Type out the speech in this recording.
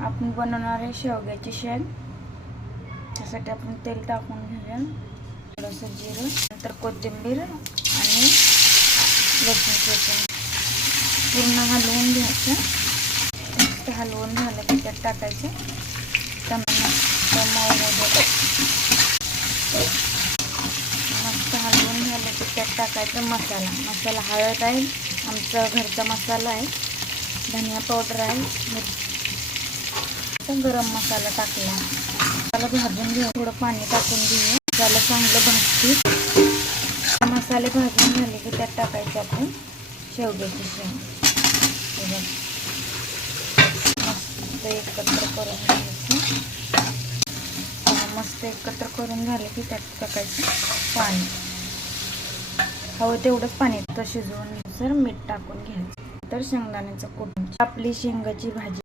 आपण बनवणार आहे शेवग्याची शेंग। त्यासाठी आपण तेल टाकून घेऊया, थोडंसं जिरं, नंतर कोथिंबीर आणि लसूण चेचून पूर्ण हलवून घ्यायचं। मस्त हलवून झालं की त्यात टाकायचं मस्त हलवून झालं की त्यात टाकायचं मसाला हळद आहे, आमचा घरचा मसाला आहे, धनिया पावडर आहे, गरम मसाला टाकला। त्याला भाजून घेऊ, थोडं पाणी टाकून घेऊ, त्याला चांगलं भाजून। मसाले भाजून झाले की त्यात टाकायचं आपण शेवग्याची शेंग। मस्त एकत्र करून घ्यायचं। मस्त एकत्र करून झाले की त्यात टाकायचं पाणी, हवं तेवढंच पाणी शिजवून मीठ टाकून घ्यायचं। तर शेंगदाण्याचं कूट, आपली शेंगाची भाजी